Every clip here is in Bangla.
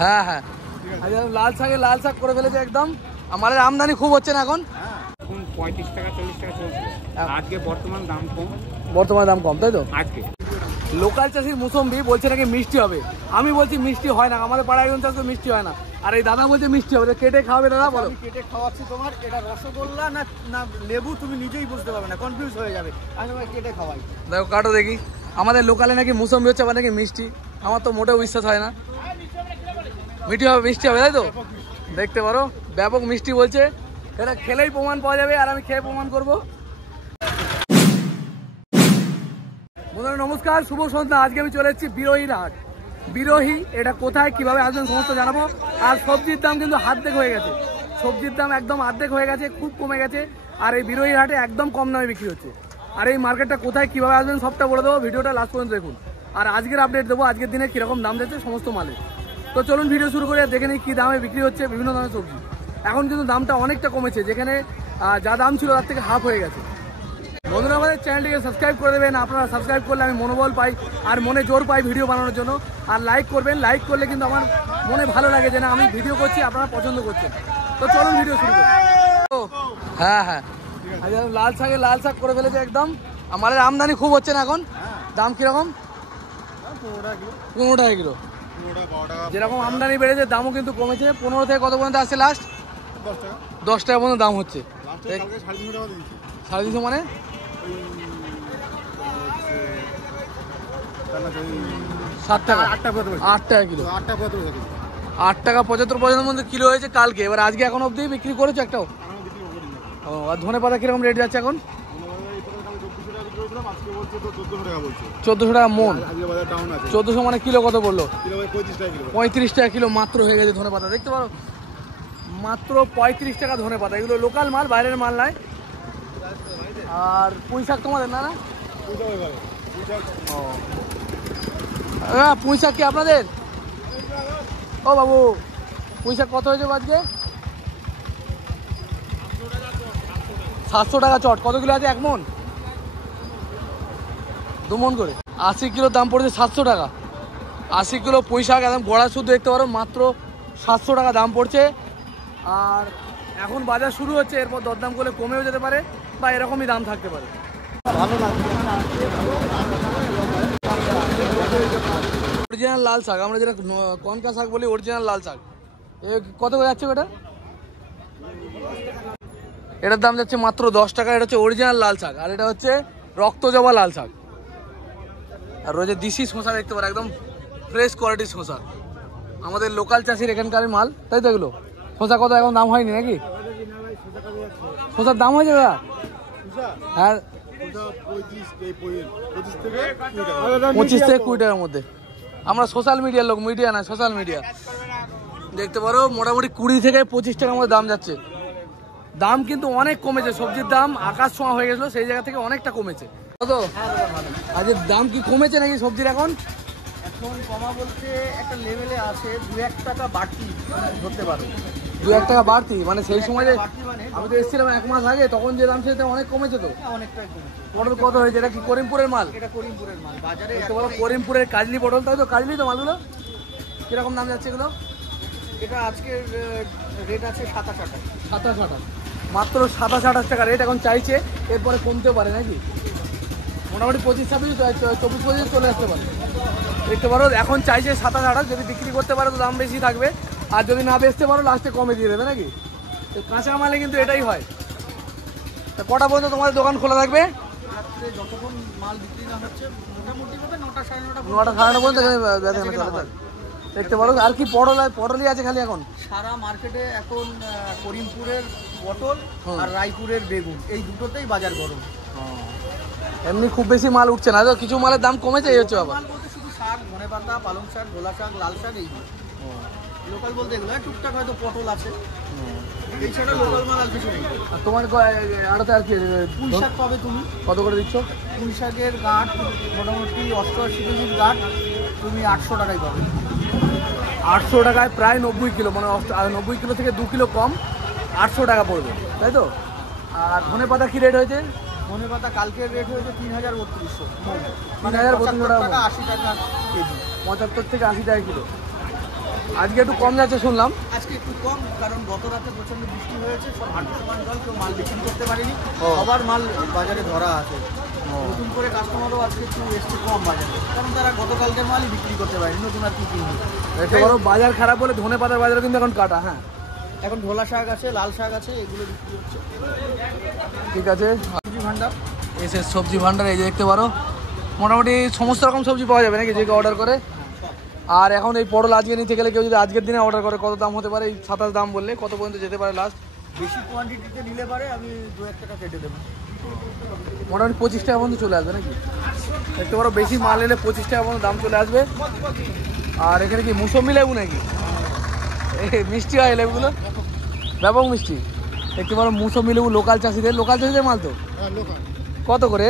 হ্যাঁ হ্যাঁ লাল শাক করে ফেলেছে একদম। আমাদের আমদানি খুব হচ্ছে না এখন, 35 টাকা 40 টাকা চলছে আজকে। বর্তমান দাম কম তাই তো। আজকে লোকাল চাষির মুসম্বি বলছে নাকি মিষ্টি হবে, আমি বলছি মিষ্টি হয় না, আমাদের পাড়ায় একজন চাষ করে মিষ্টি হয় না, আর এই দাদা বলছে মিষ্টি হবে। কেটে খাওয়াবে দাদা? বলো। কেটে খাওয়াচ্ছি তোমার, এটা রসগোল্লা না না লেবু তুমি নিজেই বুঝতে পারবে না, কনফিউজ হয়ে যাবে। আমি তোমাকে কেটে খাওয়াই। দেখো কাটো দেখি, আমাদের লোকালে নাকি মুসম্বি হচ্ছে, আবার নাকি মিষ্টি। আমার তো মোটেও বিশ্বাস হয় না। মিষ্টি হবে তাই তো, দেখতে পারো ব্যাপক মিষ্টি বলছে। এটা খেলেই প্রমাণ পাওয়া যাবে, আর আমি খেয়ে প্রমাণ করবো। বন্ধুরা নমস্কার, শুভ সন্ধ্যা। আজকে আমি চলে এসেছি বিরোহীর হাট। বিরোহী এটা কোথায়, কিভাবে আসবেন সমস্ত জানাবো। আর সবজির দাম কিন্তু অর্ধেক হয়ে গেছে, সবজির দাম একদম অর্ধেক হয়ে গেছে, খুব কমে গেছে। আর এই বিরোহীর হাটে একদম কম দামে বিক্রি হচ্ছে। আর এই মার্কেটটা কোথায়, কিভাবে আসবেন সবটা বলে দেবো, ভিডিওটা লাস্ট পর্যন্ত দেখুন। আর আজকের আপডেট দেবো, আজকের দিনে কিরকম দাম যাচ্ছে সমস্ত মালে। তো চলুন ভিডিও শুরু করে দেখে নিই কী দামে বিক্রি হচ্ছে বিভিন্ন ধরনের সবজি। এখন কিন্তু দামটা অনেকটা কমেছে, যেখানে যা দাম ছিল তার থেকে হাফ হয়ে গেছে। বন্ধুরা আমাদের চ্যানেলটিকে সাবস্ক্রাইব করে দেবেন, আপনারা সাবস্ক্রাইব করলে আমি মনোবল পাই আর মনে জোর পাই ভিডিও বানানোর জন্য। আর লাইক করবেন, লাইক করলে কিন্তু আমার মনে ভালো লাগে যে না আমি ভিডিও করছি, আপনারা পছন্দ করছেন। তো চলুন ভিডিও শুরু করি। হ্যাঁ হ্যাঁ লাল শাক করে ফেলেছে একদম। আমাদের আমদানি খুব হচ্ছে না এখন, দাম কিরকম? 15 টাকা কিলো। যেরকম আমদানি বেড়েছে দামও কিন্তু কমেছে। 15 থেকে কত পর্যন্ত আসছে লাস্ট? 10 টাকা পর্যন্ত দাম হচ্ছে। 350 মানে 7 টাকা, 8 টাকা কিলো, 8 টাকা 75 পর্যন্ত মধ্যে কিলো হয়েছে কালকে। এবার আজকে এখন অবধি বিক্রি করেছো একটাও? ও, আর ধনে পাতা কিরকম রেট যাচ্ছে এখন? 1400 টাকা মন। 1400 মানে কিলো কত বললো? 35 টাকা কিলো মাত্র হয়ে গেছে ধনে পাতা, দেখতে পারো মাত্র 35 টাকা ধনে পাতা। এগুলো লোকাল মাল, বাইরের মাল নয়। আর পুঁই শাক তোমাদের? না না পুঁই শাক কি আপনাদের? ও বাবু, পুঁই শাক কত হয়েছে আজকে? 700 টাকা চট। কত কিলো আছে? 1 মন, 2 মন করে। 80 কিলো দাম পড়েছে 700 টাকা। 80 কিলো পুঁই শাক একদম গড়া শুদ্ধ, দেখতে পারো মাত্র 700 টাকা দাম পড়ছে। আর এখন বাজার শুরু হচ্ছে, এরপর দরদাম করলে কমেও যেতে পারে বা এরকমই দাম থাকতে পারে। অরিজিনাল লাল শাক, আমরা যেটা কনকা শাক বলি, অরিজিনাল লাল শাক। কত করে যাচ্ছে ওটা? এটার দাম যাচ্ছে মাত্র 10 টাকা। এটা হচ্ছে অরিজিনাল লাল শাক, আর এটা হচ্ছে রক্তজবা লাল শাক। আর রয়েছে দেশি শসা, দেখতে পারো একদম ফ্রেশ কোয়ালিটির শসা, আমাদের লোকাল চাষির এখানকার মাল, তাই তো? এগুলো শসা কত এখন দাম হয়নি নাকি? শসার দাম হয়েছে দাদা? হ্যাঁ 25 থেকে 20 টাকার মধ্যে। আমরা সোশ্যাল মিডিয়ার লোক, মিডিয়া না সোশ্যাল মিডিয়া। দেখতে পারো মোটামুটি 20 থেকে 25 টাকার মধ্যে দাম যাচ্ছে। দাম কিন্তু অনেক কমেছে, সবজির দাম আকাশ ছোঁয়া হয়ে গেছিলো, সেই জায়গা থেকে অনেকটা কমেছে। কত আজকে দাম কি কমেছে নাকি সবজির? এখন কমা বলতে একটা লেভেলে আছে, 2-1 টাকা বাড়তি ধরতে পারো। 2-1 টাকা বাড়তি মানে সেই সময় যে আমি তো এসেছিলাম 1 মাস আগে, তখন যে দাম ছিল অনেক কমেছে তো। অনেকটাই কমেছে। পটল কত হয়েছে? এটা কি করিমপুরের মাল? এটা করিমপুরের মাল, বাজারে করিমপুরের কাজলি পটল, তাই তো? কাজলি তো মালগুলো কিরকম দাম যাচ্ছে এগুলো? এটা আজকের রেট আছে 27 টাকা। 27 মাত্র 27-28 টাকা রেট এখন চাইছে, এরপরে কমতেও পারে নাকি? মোটামুটি 25-26 চলে আসতে পারে, দেখতে পারো। এখন চাইছে 27-28, যদি বিক্রি করতে পারো তো দাম বেশি থাকবে, আর যদি না বেচতে পারো লাস্টে কমে দিয়ে দেবে নাকি? কাঁচা মালে কিন্তু এটাই হয়। কটা পর্যন্ত তোমাদের দোকান খোলা থাকবে? রাত্রে যতক্ষণ মাল বিক্রি না হচ্ছে, মোটামুটি 9টা সাড়ে 9টা পর্যন্ত দেখতে পারো। আর কি পটলই আছে খালি এখন সারা মার্কেটে? এখন করিমপুরের পটল আর রায়পুরের বেগুন, এই দুটোতেই বাজার গরম। এমনি খুব বেশি মাল উঠছে না তো, কিছু মালের দাম কমেছে এই হচ্ছে আবার। মাল বলতে শুধু শাক, ধনে পাতা, পালং শাক, ঢোলা শাক, লাল শাক, এই লোকাল বলতে এগুলো। টুকটাক হয়তো পটল আছে, এই ছাড়া লোকাল মাল আর কিছু নেই। আর তোমার আড়তে আর কি পুঁই শাক পাবে তুমি। কত করে দিচ্ছ? পুঁই শাকের গাঁট মোটামুটি 88 কেজির গাঁট তুমি 800 টাকায় পাবে। 800 টাকায় প্রায় 90 কিলো, মানে 90 কিলো থেকে 2 কিলো কম, 800 টাকা পড়বে, তাই তো? আর ধনে পাতা কি রেট হয়েছে? ধনে পাতা কালকের রেট হয়েছে 3300, 3032 টাকা, 80 টাকা কেজি। 75 থেকে 80 টাকা কিলো। আজকে একটু কম যাচ্ছে শুনলাম। আজকে একটু কম, কারণ গত রাতে প্রচন্ড বৃষ্টি হয়েছে, সব হাঁটু সমান জল, কেউ মাল বিক্রি করতে পারেনি, সবার মাল বাজারে ধরা আছে। নতুন করে কাস্টমারও আজকে একটু এসছে কম বাজারে, কারণ তারা গতকালকের মালই বিক্রি করতে পারেনি, নতুন আর কি কিনবে। দেখতে পারো বাজার খারাপ বলে ধনে পাতার বাজারে কিন্তু এখন কাটা। হ্যাঁ, এখন ঢোলা শাক আছে, লাল শাক আছে, এগুলো বিক্রি হচ্ছে। ঠিক আছে, সবজি ভান্ডার এসে সবজি ভান্ডার এই যে দেখতে পারো মোটামুটি সমস্ত রকম সবজি পাওয়া যাবে নাকি, যে কেউ অর্ডার করে। আর এখন এই পটল আজকে নিতে গেলে কেউ যদি আজকের দিনে অর্ডার করে কত দাম হতে পারে? এই 27 দাম বললে কত পর্যন্ত যেতে পারে লাস্ট? বেশি কোয়ান্টিটিতে নিলে পারে আমি 2-1 টাকা কেটে দেবো। মোটামুটি 25 টাকা পর্যন্ত চলে আসবে নাকি? দেখতে পারো বেশি মাল এলে 25 টাকা পর্যন্ত দাম চলে আসবে। আর এখানে কি মুসম্বি লেবু নাকি? এই মিষ্টি হয় লেবুগুলো, ব্যাপক মিষ্টি। দেখতে পারো মুসম্বি লেবু লোকাল চাষিদের মাল তো। কত করে?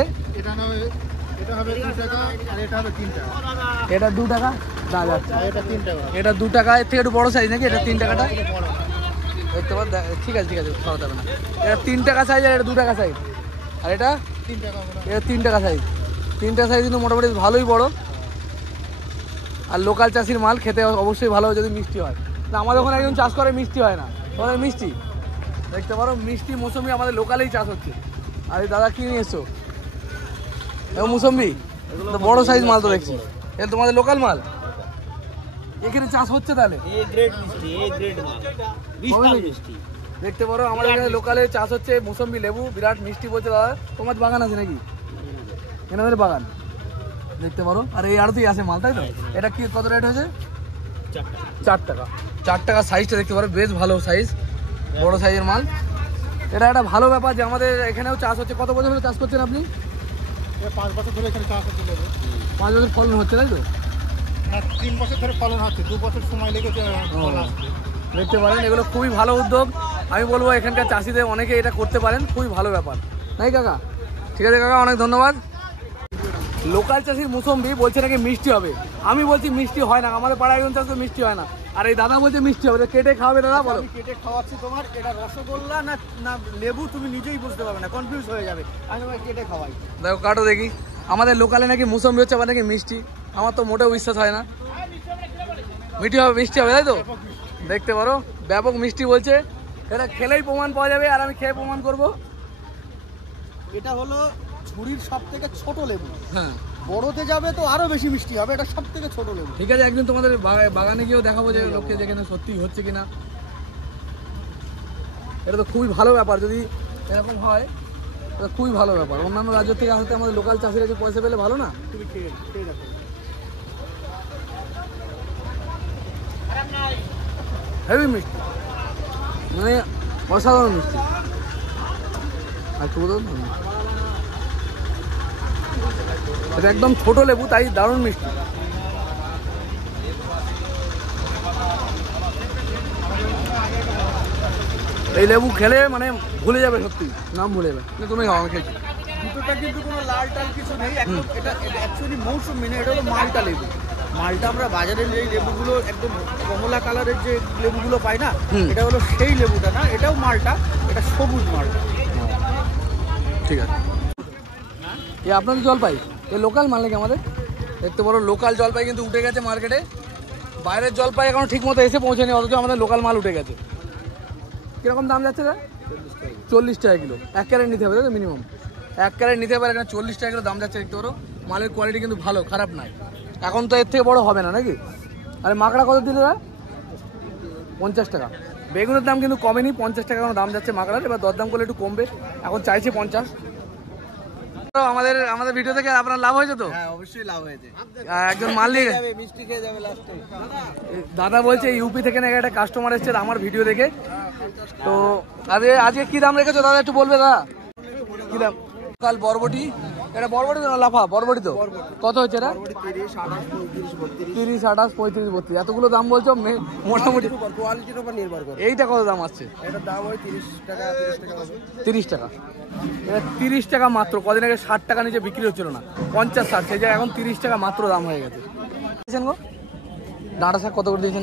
এটা 2 টাকা, এটা 2 টাকা। এর থেকে একটু বড় সাইজ নাকি? এটা 3 টাকাটা দেখতে পারো। ঠিক আছে সরাতে হবে না। এটা 3 টাকা সাইজ, আর এটা 2 টাকা সাইজ, আর এটা 3 টাকা সাইজ। 3 টাকা সাইজ কিন্তু মোটামুটি ভালোই বড়। আর লোকাল চাষির মাল খেতে অবশ্যই ভালো হয় যদি মিষ্টি হয়। আমাদের ওখানে একজন চাষ করে মিষ্টি হয় না, ওখানে মিষ্টি। দেখতে পারো মিষ্টি মৌসুমি আমাদের লোকালেই চাষ হচ্ছে। আর এই দাদা কি নিয়ে এসছো? মুসম্বি বড় সাইজ মাল তো দেখছি। এটা তোমাদের লোকাল মাল এখানে চাষ হচ্ছে তাহলে? দেখতে পারো আমাদের এখানে লোকালে চাষ হচ্ছে মুসম্বি লেবু, বিরাট মিষ্টি বলছে দাদা। তোমার বাগান আছে নাকি? এনাদের বাগান দেখতে পারো। আর এই আড়তেই আসে মাল, তাই তো? এটা কি কত রেট হয়েছে? 4 টাকা। 4 টাকা সাইজটা দেখতে পারো, বেশ ভালো সাইজ, বড় সাইজের মাল। এটা একটা ভালো ব্যাপার যে আমাদের এখানেও চাষ হচ্ছে। কত বছর ধরে চাষ করছেন আপনি? 5 বছর ধরে এখানে চাষ হচ্ছে। 5 বছর ফলন হচ্ছে, তাই তো? 3 বছর ধরে ফলন হচ্ছে, 2 বছর সময় লেগেছে ফলন আসতে। দেখতে পারেন এগুলো খুবই ভালো উদ্যোগ। আমি বলবো এখানকার চাষিদের অনেকে এটা করতে পারেন, খুবই ভালো ব্যাপার, নাই কাকা? ঠিক আছে কাকা, অনেক ধন্যবাদ। লোকাল চাষির মুসম্বি বলছে নাকি মিষ্টি হবে। আমি বলছি মিষ্টি হয় না, আমাদের পাড়ায় একজন চাষ মিষ্টি হয় না। আর এই দাদা বলছে মিষ্টি হবে। কেটে খাওয়াবে দাদা? বলো। আমি কেটে খাওয়াচ্ছি তোমার। এটা রসগোল্লা না না লেবু তুমি নিজেই বুঝতে পারবে না, কনফিউজ হয়ে যাবে। আমি তোমাকে কেটে খাওয়াই। দেখো কাটো দেখি। আমাদের লোকালে নাকি মুসম্বি হচ্ছে, আবার নাকি মিষ্টি। আমার তো মোটেও বিশ্বাস হয় না। মিষ্টি হবে তাই তো? দেখতে পারো ব্যাপক মিষ্টি বলছে। এটা খেলেই প্রমাণ পাওয়া যাবে, আর আমি খেয়ে প্রমাণ করব। এটা হলো ঝুড়ির সবথেকে ছোট লেবু। হ্যাঁ, বড়তে যাবে তো আরো বেশি মিষ্টি হবে। এটা সবথেকে ছোট লেবু। ঠিক আছে, একদিন তোমাদের বাগানে গিয়েও দেখাবো যে লোককে যেখানে সত্যি হচ্ছে কিনা। এটা তো খুবই ভালো ব্যাপার, যদি এরকম হয় এটা খুবই ভালো ব্যাপার। অন্যান্য রাজ্য থেকে আসতে আমাদের লোকাল চাষিরা যে পয়সা পেলে ভালো না? তুমি খেয়ে দেখো। হেভি মিষ্টি, মানে অসাধারণ মিষ্টি। আর কি বলতো, এটা একদম ছোট লেবু, তাই দারুণ মিষ্টি। এই লেবু খেলে মানে ভুলে যাবে, সত্যি নাম ভুলে যাবে। তুমি খাও, আমি খেয়েছি। দুটোটা কিন্তু কোনো লাল টাল কিছু নেই। একদম এটা অ্যাকচুয়ালি মৌসুমি না, এটা হলো মালটা লেবু। মালটা আমরা বাজারের যে লেবুগুলো একদম কমলা কালারের যে লেবুগুলো পাই না, এটা হলো সেই লেবুটা না। এটাও মালটা, এটা সবুজ মালটা। ঠিক আছে। এ আপনাদের জলপাই এ লোকাল মাল নাকি আমাদের? দেখতে পারো লোকাল জলপাই কিন্তু উঠে গেছে মার্কেটে। বাইরের জলপাই এখনো ঠিক মতো এসে পৌঁছেনি, অথচ আমাদের লোকাল মাল উঠে গেছে। কিরকম দাম যাচ্ছে দাদা? 40 টাকা কিলো। 1 ক্যারেট নিতে হবে তাই তো মিনিমাম? 1 ক্যারেট নিতে পারে, এখানে 40 টাকা কিলো দাম যাচ্ছে। দেখতে পারো মালের কোয়ালিটি কিন্তু ভালো, খারাপ নাই। এখন তো এর থেকে বড় হবে না নাকি? আরে মাকড়া কত দিলে দাদা? 50 টাকা। বেগুনের দাম কিন্তু কমেনি, 50 টাকা দাম যাচ্ছে মাকড়ার। এবার দরদাম করলে একটু কমবে, এখন চাইছে 50। আমাদের ভিডিও থেকে আপনার লাভ হয়েছে তো? হ্যাঁ, অবশ্যই লাভ হয়েছে। একজন মাল নিয়ে মিষ্টি খেয়ে যাবে লাস্টে। দাদা বলছে ইউপি থেকে নাকি একটা কাস্টমার এসছে আমার ভিডিও দেখে। তো আজকে কি দাম রেখেছো দাদা, একটু বলবে দাদা? কি দাম? কাল বরবটি, এটা বরবটি তো না লাফা? বরবটি তো কত হচ্ছে এটা? 30, 28, 35, 30, 28, 35, 32 এতগুলো দাম বলছো? মোটামুটি কোয়ালিটির উপর নির্ভর করে। এইটা কত দাম আসছে? এটার দাম ওই 30 টাকা, 30 টাকা হবে। 30 টাকা। এটা 30 টাকা মাত্র। কদিন আগে 60 টাকা নিচে বিক্রি হচ্ছিল না, 50-60, সেই জায়গায় এখন 30 টাকা মাত্র দাম হয়ে গেছে। গো ডাঁটা শাক কত করে দিয়েছেন?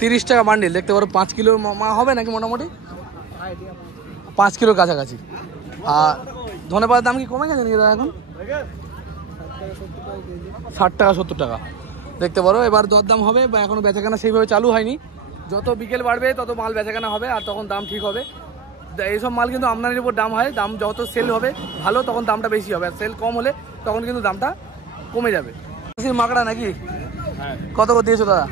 30 টাকা বান্ডিল। দেখতে পারো 5 কিলো হবে নাকি মোটামুটি? 5 কিলোর কাছাকাছি। আর ধনেপাতার দাম কি কমে গেছে নাকি দাদা এখন? 60 টাকা 70 টাকা। দেখতে পারো। এবার দরদাম হবে বা এখনো বেচাকেনা সেইভাবে চালু হয়নি, যত বিকেল বাড়বে তত মাল বেচাকেনা হবে আর তখন দাম ঠিক হবে। এইসব মাল কিন্তু আমদানির উপর দাম হয়, দাম যত সেল হবে ভালো তখন দামটা বেশি হবে, আর সেল কম হলে তখন কিন্তু দামটা কমে যাবে। মাকড়া নাকি কত করে দিয়েছো দাদা?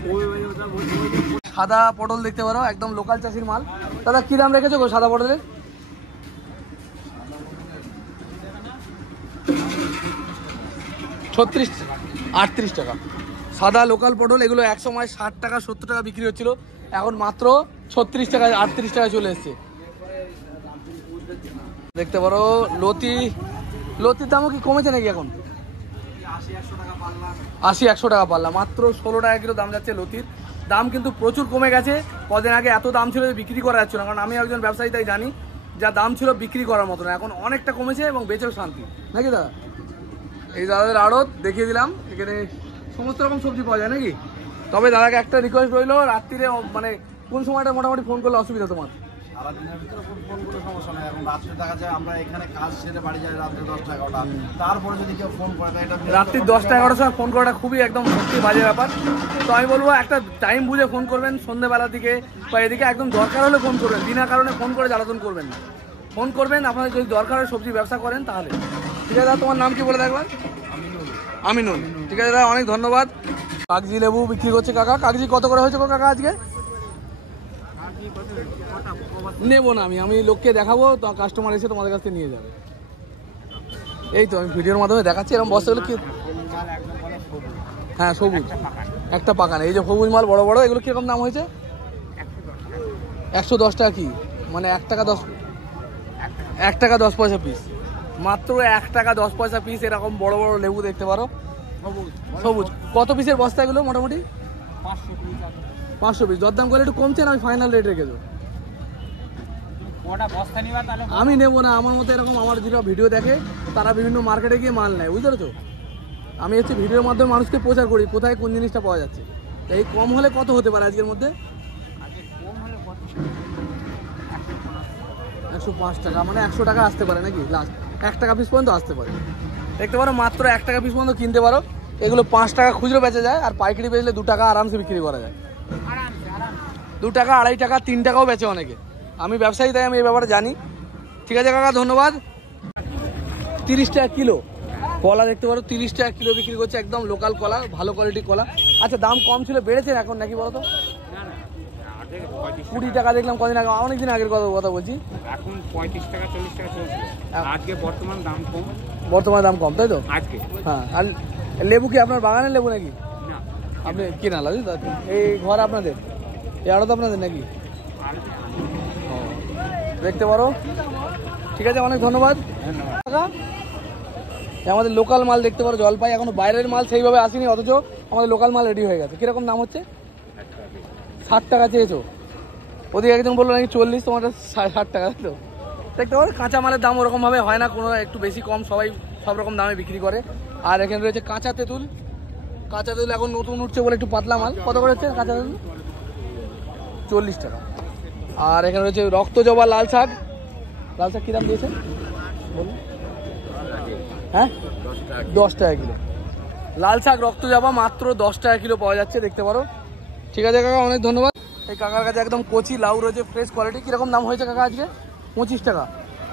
সাদা পটল দেখতে পারো, একদম লোকাল চাষির মাল। দাদা কি দাম রেখেছো গো সাদা পটলের? 38 টাকা সাদা লোকাল পটল। এগুলো এক সময় 60 টাকা 70 টাকা বিক্রি হচ্ছিল, এখন মাত্র 36 টাকা 38 টাকা চলে এসছে। দেখতে পারো লতির দামও কি কমেছে নাকি এখন? 80-100 টাকা পাল্লা, মাত্র 16 টাকা কিলো দাম যাচ্ছে লতির। দাম কিন্তু প্রচুর কমে গেছে, কদিন আগে এত দাম ছিল বিক্রি করা যাচ্ছে না, কারণ আমি একজন ব্যবসায়ী তাই জানি যা দাম ছিল বিক্রি করার মতো না, এখন অনেকটা কমেছে এবং বেচেও শান্তি নাকি দাদা? এই দাদাদের আড়ত দেখিয়ে দিলাম, এখানে সমস্ত রকম সবজি পাওয়া যায় নাকি? তবে দাদাকে একটা রিকোয়েস্ট রইলো, রাত্রিরে মানে কোন সময়টা মোটামুটি ফোন করলে অসুবিধা তোমার? সারাদিনের ভিতরে ফোন করে সমস্যা নেই, এখন রাত্রে দেখা যায় আমরা এখানে কাজ সেরে বাড়ি যাই রাত্রে 10টা-11টা, তারপরে যদি কেউ ফোন করে এটা রাত্রি 10টা-11টার সময় ফোন করাটা খুবই একদম সত্যি বাজে ব্যাপার। তো আমি বলবো একটা টাইম বুঝে ফোন করবেন, সন্ধ্যেবেলার দিকে বা এদিকে একদম দরকার হলে ফোন করবেন, বিনা কারণে ফোন করে জ্বালাতন করবেন না। ফোন করবেন আপনাদের যদি দরকার হয় সবজি ব্যবসা করেন তাহলে। ঠিক আছে দাদা, তোমার নাম কি বলে দেখবেন? আমিনুল। ঠিক আছে দাদা, অনেক ধন্যবাদ। কাগজি লেবু বিক্রি করছে কাকা। কাগজি কত করে হয়েছে গো কাকা আজকে? নেবো না আমি লোককে দেখাবো, তো কাস্টমার এসে তোমাদের কাছ থেকে নিয়ে যাবে। এই তো আমি ভিডিওর মাধ্যমে দেখাচ্ছি এরকম বস্তাগুলো কি। হ্যাঁ সবুজ একটা পাকান, এই যে সবুজ মাল বড় বড়, এগুলো কিরকম দাম হয়েছে? 110 টাকা কি মানে 1 টাকা 10 পয়সা পিস, মাত্র 1 টাকা 10 পয়সা পিস। এরকম বড় বড় লেবু দেখতে পারো সবুজ। কত পিসের বস্তা এগুলো? মোটামুটি 500 পিস। দরদাম করে একটু কমছে না? আমি ফাইনাল রেট রেখে দেবো। আমি নেবো না, আমার মতো এরকম আমার যেটা ভিডিও দেখে তারা বিভিন্ন মার্কেটে গিয়ে মাল নেয়, বুঝতে পেরেছো? আমি হচ্ছে ভিডিওর মাধ্যমে মানুষকে প্রচার করি কোথায় কোন জিনিসটা পাওয়া যাচ্ছে। এই কম হলে কত হতে পারে আজকের মধ্যে? 105 টাকা, মানে 100 টাকা আসতে পারে নাকি লাস্ট? 1 টাকা পিস পর্যন্ত আসতে পারে। দেখতে পারো মাত্র 1 টাকা পিস পর্যন্ত কিনতে পারো। এগুলো 5 টাকা খুচরো বেচা যায়, আর পাইকারি বেচলে 2 টাকা আরামসে বিক্রি করা যায়। 2 টাকা 2.5 টাকা 3 টাকাও বেচে অনেকে। আমি ব্যবসায়ী তাই আমি এই ব্যাপারে জানি। ঠিক আছে কাকা, ধন্যবাদ। 30 টাকা কিলো কলা দেখতে পারো, 30 টাকা কিলো বিক্রি করছে, একদম লোকাল কলা, ভালো কোয়ালিটির কলা। আচ্ছা দাম কম ছিল, বেড়েছে এখন নাকি বলো তো? 20 টাকা দেখলাম কদিন আগে, অনেকদিন আগের কথা বলছি। এখন 35 টাকা 40 টাকা চলছে আজকে, বর্তমান দাম কম। বর্তমানে দাম কম তাই তো আজকে? হ্যাঁ। আর লেবু কি আপনার বাগানের লেবু নাকি? না, আপনি কিনা লাগাই? এই ঘর আপনাদের, এই আড়ত আপনাদের নাকি? দেখতে পারো। ঠিক আছে, অনেক ধন্যবাদ। আমাদের লোকাল মাল দেখতে পারো, জলপাই। এখনো বাইরের মাল সেইভাবে আসেনি, অথচ আমাদের লোকাল মাল রেডি হয়ে গেছে। কিরকম দাম হচ্ছে? 60 টাকা চেয়েছো, ওদিকে একজন বললো নাকি 40, তোমারটা 60 টাকা তো। দেখতে পারো কাঁচা মালের দাম ওরকম ভাবে হয় না, কোনো একটু বেশি কম, সবাই সব রকম দামে বিক্রি করে। আর এখানে রয়েছে কাঁচা তেঁতুল। কাঁচা তেঁতুল এখন নতুন উঠছে বলে একটু পাতলা মাল। কত করে হচ্ছে কাঁচা তেঁতুল? 40 টাকা। আর এখানে রয়েছে রক্ত জবা লাল শাক। লাল শাক কী দাম দিয়েছে বলুন? হ্যাঁ 10 টাকা কিলো। লাল শাক রক্ত জবা মাত্র 10 টাকা কিলো পাওয়া যাচ্ছে, দেখতে পারো। ঠিক আছে কাকা, অনেক ধন্যবাদ। এই কাকার কাছে একদম কচি লাউ রয়েছে, ফ্রেশ কোয়ালিটি। কীরকম দাম হয়েছে কাকা আজকে? 25 টাকা।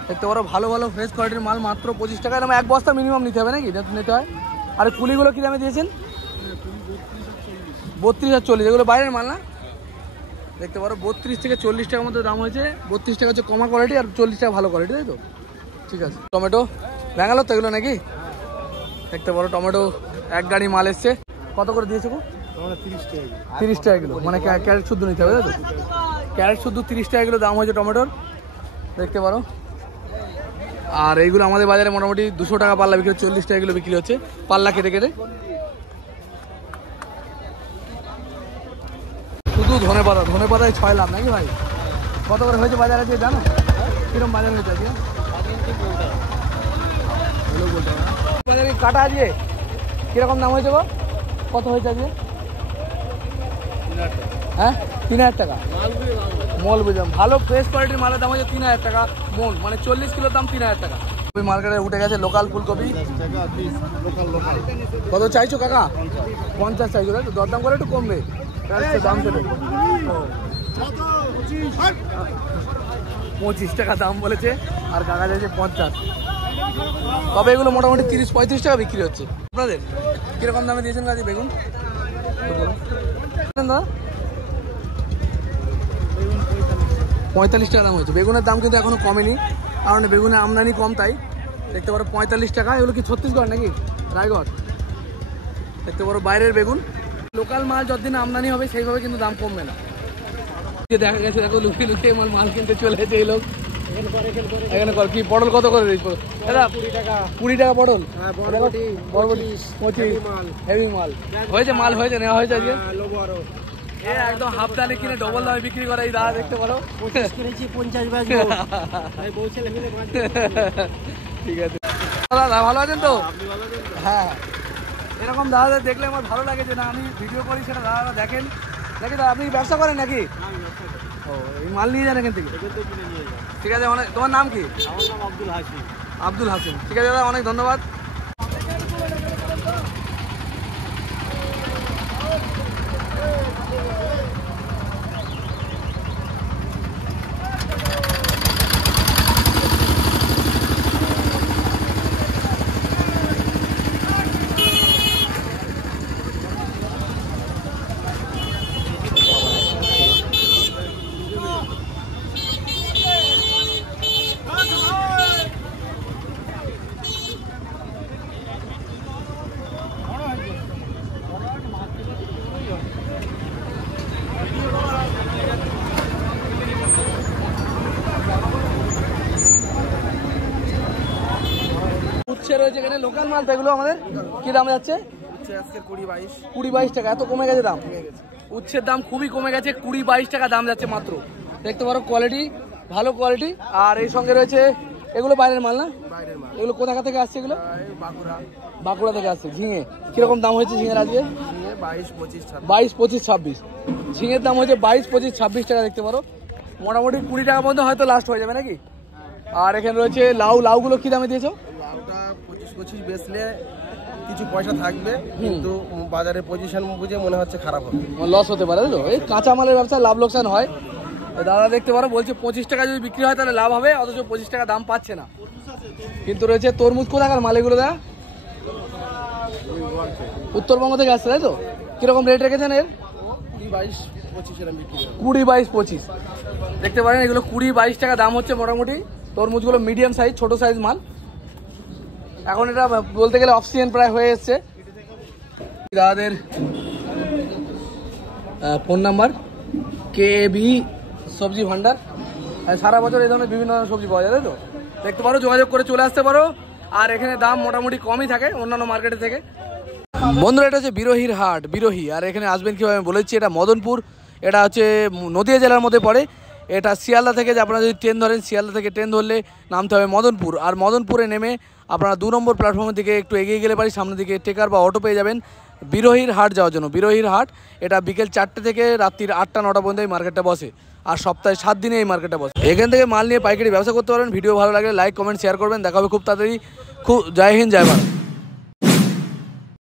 দেখতে পারো ভালো ভালো ফ্রেশ কোয়ালিটির মাল মাত্র 25 টাকা। এরকম এক বস্তা মিনিমাম নিতে হবে নাকি? নিতে হয়। আর কুলিগুলো কী দামে দিয়েছেন? 32 আর 40, এগুলো বাইরের মাল না? দেখতে পারো 32 থেকে 40 টাকার মধ্যে দাম হয়েছে। 32 টাকা হচ্ছে কমা কোয়ালিটি, আর 40 টাকা ভালো কোয়ালিটি, তাই তো? ঠিক আছে। টমেটো ব্যাঙ্গালোর তো এগুলো নাকি? দেখতে পারো টমেটো এক গাড়ি মাল এসছে। কত করে দিয়েছে গো? 30 টাকা কিলো, মানে ক্যারেট শুদ্ধ নিতে হবে, তাই তো? ক্যারেট শুদ্ধ 30 টাকা কিলো দাম হয়েছে টমেটোর, দেখতে পারো। আর এইগুলো আমাদের বাজারে মোটামুটি 200 টাকা পাল্লা বিক্রি হচ্ছে, 40 টাকা কিলো বিক্রি হচ্ছে পাল্লা কেটে কেটে। শুধু ধনে পাতায় 6 লাভ নাকি ভাই? কত করে হয়েছে বাজারে আজকে জানো? কিরকম বাজার হয়েছে আজকে? বাজারে কাটা আজকে কিরকম দাম হয়েছে গো? কত হয়েছে আজকে? হ্যাঁ 3000 টাকা মল। বুঝলাম, ভালো ফ্রেশ কোয়ালিটির মালের দাম হচ্ছে 3000 টাকা মন, মানে 40 কিলোর দাম 3000 টাকা। মার্কেটে উঠে গেছে লোকাল ফুলকপি। লোকাল লোকাল কত চাইছো কাকা? 50 চাইছো, তাই তো? দরদাম করে একটু কমবে দাম পেলে। 25 টাকা দাম বলেছে আর কাকা চাইছে 50। তবে এগুলো মোটামুটি 30-35 টাকা বিক্রি হচ্ছে। আপনাদের কিরকম দামে দিয়েছেন কাজে বেগুন দাদা? 45 টাকা দাম হয়েছে। বেগুনের দাম কিন্তু এখনো কমেনি, কারণ বেগুনের আমদানি কম, তাই দেখতে পারো 45 টাকা। এগুলো কি ছত্তিশগড় নাকি রায়গড়? দেখতে পারো বাইরের বেগুন। লোকাল মাল যতদিন আমদানি হবে সেইভাবে কিন্তু দাম কমবে না। দেখা গেছে দেখো লুকিয়ে লুকিয়ে মাল কিনতে চলে গেছে এই লোক। এখানে কর কি পটল কত করে দিচ্ছ দাদা? 20 টাকা পটল। বরবটি 25। হেভি মাল হয়েছে, মাল হয়েছে, নেওয়া হয়েছে আজকে। একদম হাফ দানে কিনে ডবল দামে বিক্রি করে এই দাদা, দেখতে পারো। 50 ঠিক আছে দাদা, ভালো আছেন তো? হ্যাঁ, এরকম দাদাদের দেখলে আমার ভালো লাগে যে না আমি ভিডিও করি, সেটা দাদারা দেখেন। দেখি দাদা, আপনি ব্যবসা করেন নাকি? ও, এই মাল নিয়ে যান এখান থেকে? ঠিক আছে, অনেক। তোমার নাম কি? আমার নাম আব্দুল হাসিম। আব্দুল হাসিম, ঠিক আছে দাদা, অনেক ধন্যবাদ। উচ্ছে রয়েছে এখানে, লোকাল মাল তো এগুলো। আমাদের কি দাম যাচ্ছে? আজকে 20-22 টাকা। এত কমে গেছে দাম? উচ্ছের দাম খুবই কমে গেছে, 20-22 টাকা দাম যাচ্ছে মাত্র। দেখতে পারো কোয়ালিটি, ভালো কোয়ালিটি। আর এই সঙ্গে রয়েছে এগুলো বাইরের মাল না? এগুলো কোথা থেকে আসছে? এগুলো বাঁকুড়া থেকে আসছে। ঝিঙে কিরকম দাম হয়েছে ঝিঙের আজকে? 22-25-26। ঝিঙের দাম হয়েছে 22-25-26 টাকা। দেখতে পারো মোটামুটি 20 টাকা পর্যন্ত হয়তো লাস্ট হয়ে যাবে নাকি। আর এখানে রয়েছে লাউ। লাউগুলো কি দামে দিয়েছো? লাউটা 25-25 বেচলে কিছু পয়সা থাকবে, কিন্তু বাজারে পজিশন বুঝে মনে হচ্ছে খারাপ হবে, লস হতে পারে। তো এই কাঁচা মালের ব্যবসায় লাভ লোকসান হয়। দাদা দেখতে পারো বলছে 25 টাকা যদি বিক্রি হয় তাহলে লাভ হবে, অথচ 25 টাকা দাম পাচ্ছে না। কিন্তু রয়েছে তরমুজ। কোথাকার মাল এগুলো দাদা? উত্তরবঙ্গ থেকে আসছে, তাই তো? কিরকম রেট রেখেছেন এর? 20-22-25। দেখতে পারেন এগুলো 20-22 টাকা দাম হচ্ছে মোটামুটি। তরমুজগুলো মিডিয়াম সাইজ, ছোট সাইজ মাল। এখন এটা বলতে গেলে অফ সিজন প্রায় হয়ে এসছে। দাদাদের ফোন নাম্বার KB সবজি ভান্ডার। সারা বছর এই ধরনের বিভিন্ন ধরনের সবজি পাওয়া যায়, তাই তো? দেখতে পারো, যোগাযোগ করে চলে আসতে পারো। আর এখানে দাম মোটামুটি কমই থাকে অন্যান্য মার্কেটের থেকে। বন্ধুরা, এটা হচ্ছে বিরোহীর হাট, বিরোহী। আর এখানে আসবেন কীভাবে আমি বলেছি, এটা মদনপুর। এটা হচ্ছে নদিয়া জেলার মধ্যে পড়ে। এটা শিয়ালদা থেকে, যে আপনারা যদি ট্রেন ধরেন, শিয়ালদা থেকে ট্রেন ধরলে নামতে হবে মদনপুর। আর মদনপুরে নেমে আপনারা 2 নম্বর প্ল্যাটফর্মের দিকে একটু এগিয়ে গেলে পারি, সামনের দিকে টেকার বা অটো পেয়ে যাবেন বিরোহীর হাট যাওয়ার জন্য। বিরোহীর হাট এটা বিকেল 4টে থেকে রাত্রির 8টা-9টা পর্যন্ত এই মার্কেটটা বসে। আর সপ্তাহে 7 দিনে এই মার্কেটটা বসে। এখান থেকে মাল নিয়ে পাইকারি ব্যবসা করতে পারেন। ভিডিও ভালো লাগলে লাইক, কমেন্ট, শেয়ার করবেন। দেখা হবে খুব তাড়াতাড়ি। জয় হিন্দ, জয় ভারত।